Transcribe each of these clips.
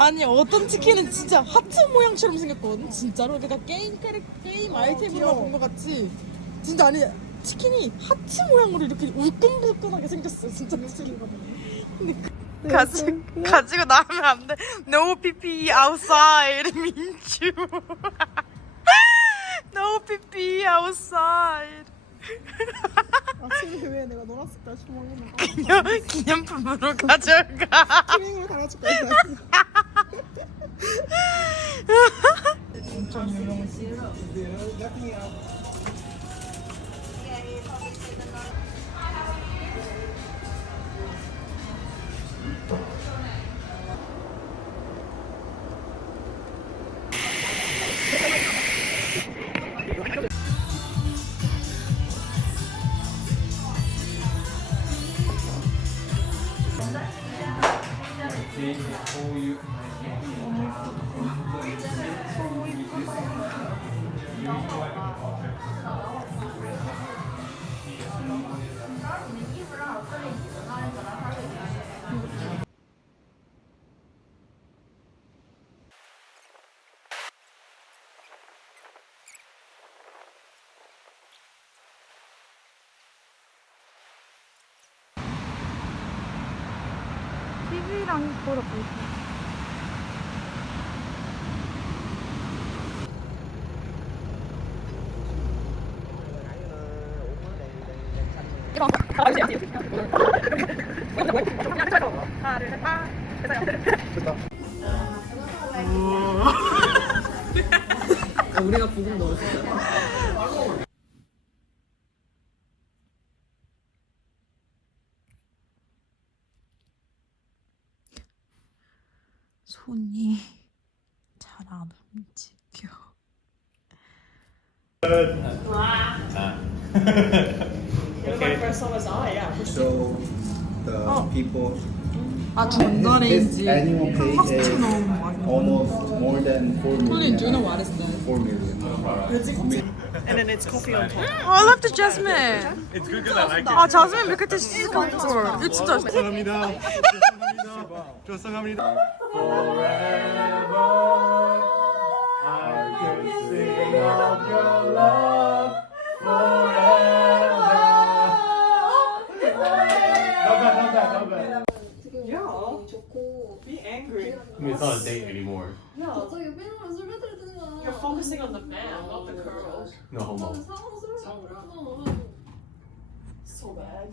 아니 어떤 치킨은 진짜 하트 모양처럼 생겼거든 진짜로 내가 게임 캐릭 게임 아이템으로 귀여워. 본것 같이 진짜 아니 치킨이 하트 모양으로 이렇게 울끈불끈하게 생겼어 진짜 근데 그- 가지, 가지고 나오면 안 돼. No PP outside, 민주. no PP outside. 아침에 왜 내가 놀았을까 주먹이 기념, 기념품으로 가져가. 트레이닝을 갈아줄 거야. 엄청 유명했어. TV랑 보러 가고 우리가 부금 넣었어. 손이 잘 안 움직여. So the people 아 this 전자레인지 annual pay 파스타 is 너무 많이. almost more than four million. do you know what is that? Four million. And then it's coffee on top. I love the jasmine. It's good because I like it. 아 자스민 밀크 테스트 진짜 이거 진짜 맛있어. 감사합니다. 조성합니다. 조성합니다. It's not a date anymore. 갑자기 삐놈을 술 배틀 뜨는 거야. You're focusing on the man, not the girl. No homo. 상호 술. 상호랑? 어, So bad.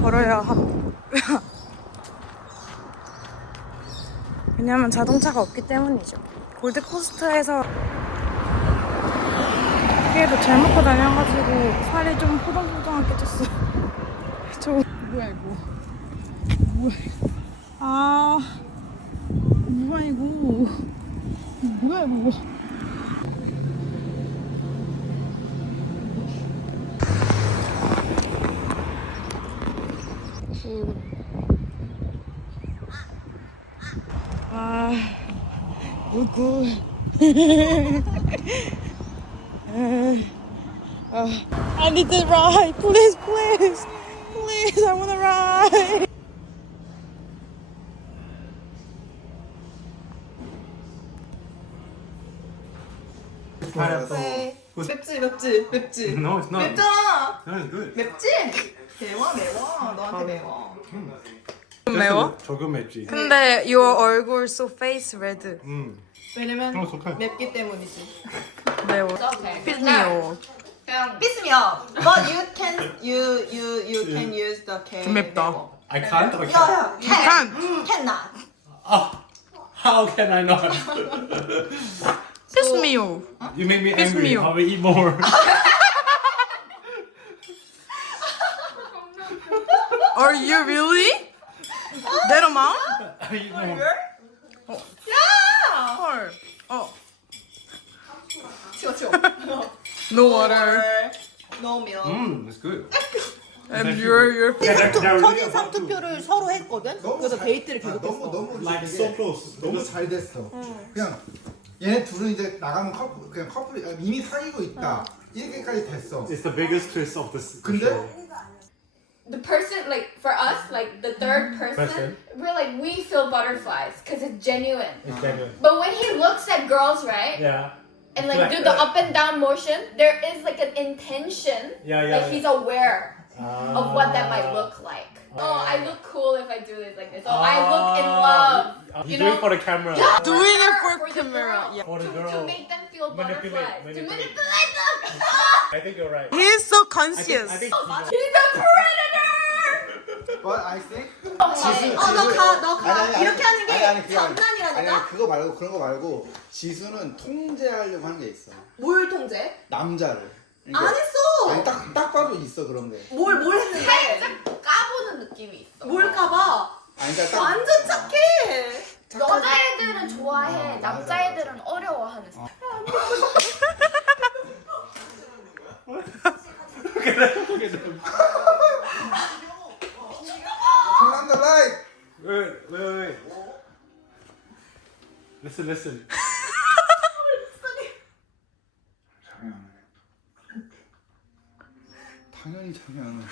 걸어야 함. 왜냐면 자동차가 없기 때문이죠. 골드코스트에서 그래도 잘 먹고 다녀가지고 살이 좀 포동포동하게 쪘어. 저 뭐야 이거? 뭐야 이거? 아. 뭐야 이거 뭐야 이거 우구 I need to ride please please please I wanna ride 맵지 맵지 맵지. No, it's not. 맵잖아. No, it's good. 맵지? 매워 매워. 너한테 매워. 매워? 조금 맵지. 근데 your 얼굴 so face red 음. 왜냐면 어, 속해. 맵기 때문이지. 매워 피스미요 그냥 삐스면. But you can you you you can use the can. 좀 맵다. I can't or I can't? 야야 can can not. Oh, how can I not? Piss me off. You make me Piss angry. me off. I will eat more. Are you really? That amount? I will eat more. 헐. 어. 치워 치워. No water. No milk. Mmm, it's good. And you're you're. 첫인상 투표를 서로 했거든. 그래서 데이트를 아, 너무 계속했어. 너무 Like so close. 너무 잘 됐어. 그냥 얘네 둘은 이제 나가면 커플 그냥 커플 이미 사귀고 있다. 이렇게까지 됐어. It's the biggest twist of this 근데 show. The person, like for us, like the third person, Person. we're like we feel butterflies because it's genuine. It's genuine. But when he looks at girls, right, Yeah. and like Like do the that. up and down motion, there is like an intention. Yeah, yeah, Like yeah. he's aware Ah. of what that might look like. Oh, I look cool if I do this like this. Oh, I look in love. Ah, You You do know? it for the camera. Doing it for For the camera. girl. Yeah. For the To, girl. to make them feel Manipulate, butterflies. To manipulate. manipulate them. I think you're right. He's so I think, conscious. I think He's a predator. But I think 어너 가 너 가 이렇게 하는 게 아니, 아니, 그게 아니- 아니 장난이라니까. 아니 그거 말고 그런 거 말고 지수는 통제하려고 하는 게 있어. 뭘 통제? 남자를. 그러니까- 안 했어. 아니 딱딱 봐도 있어 그런 게. 뭘 뭘 했는데? 살짝 까보는 느낌이 있어. 뭘까봐. 아니 그러니까 딱 완전 착해. 여자애들은 좋아해. 어, 맞아, 남자애들은 어려워하는 스타일. Turn on the light. Wait, wait, wait, wait. Listen, listen. 잠이 안 와. 당연히 잠이 안 와.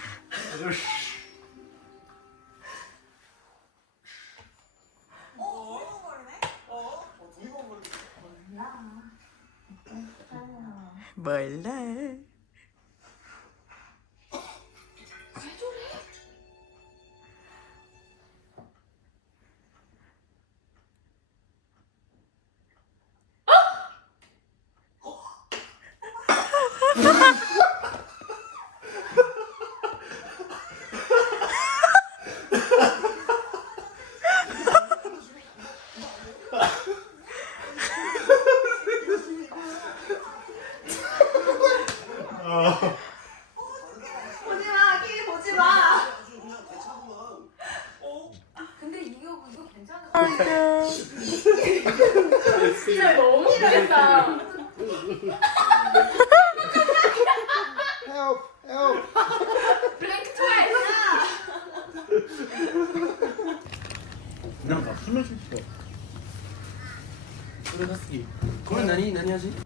Blink twice! なんか、これが好き。これ何、何味？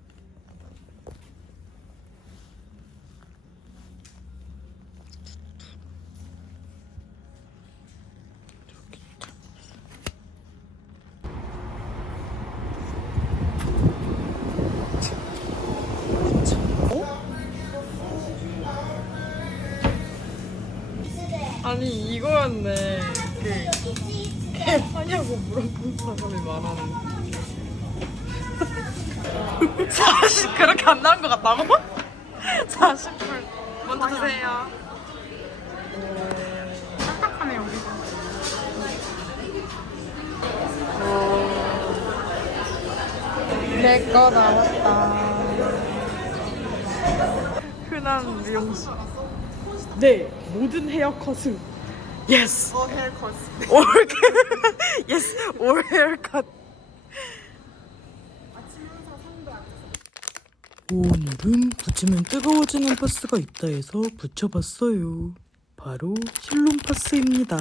그 하냐고 물어본 사람이 말하는. 40 그렇게 안 나온 것 같다고? 40불 먼저 주세요. 딱딱하네 여기가. 내거 나왔다. 흔한 미용실. 네, 모든 헤어컷은 yes. 어 헤어컷. All yes, all haircut. 오늘은 붙이면 뜨거워지는 파스가 있다 해서 붙여봤어요. 바로 실론 파스입니다.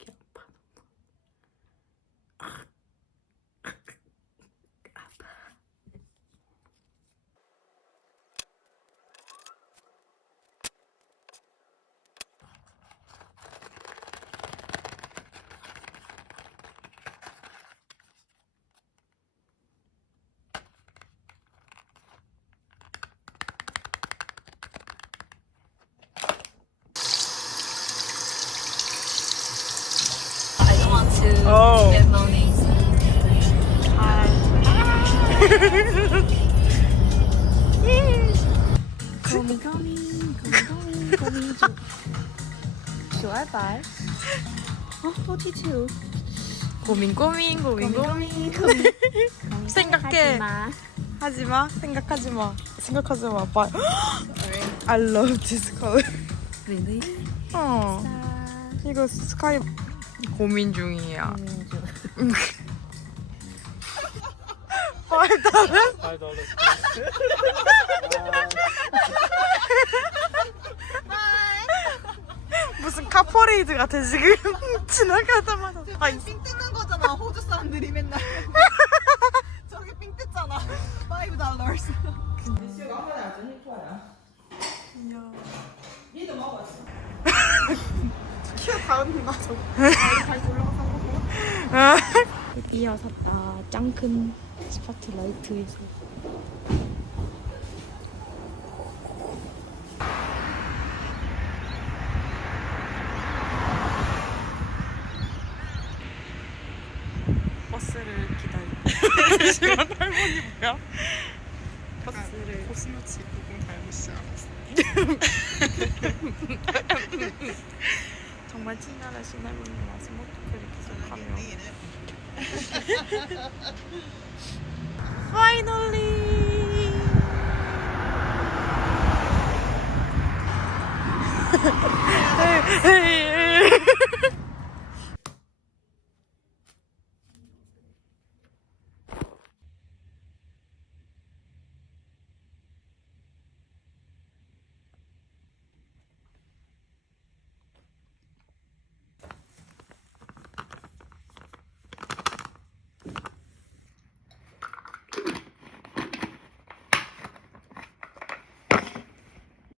이게 아파. I don't want to Oh. get lonely. 고민 고민 고민 고민 고민 좋아봐 어 포티튜 고민 고민 고민 고민 고민 생각해 하지마. 생각하지 마. 생각하지 마 봐. I love this color. Really? 어. 이거 스카이 고민 중이야 Five dollars? Five dollars. 무슨 카퍼레이드 같아 지금 지나가자마자 아이 삥 뜯는 거잖아. 호주 사람들이 맨날. 저렇게 삥 뜯잖아. 5 dollars. 이어 샀다. 짱큰 스포트라이트에서. 버스를 기다려 지금 할머니 뭐야? 버스를. 코스모치 누군 닮으시지 않았어? 정말 친절하신 할머니와 스모크를 계속하며 Finally! hey, hey,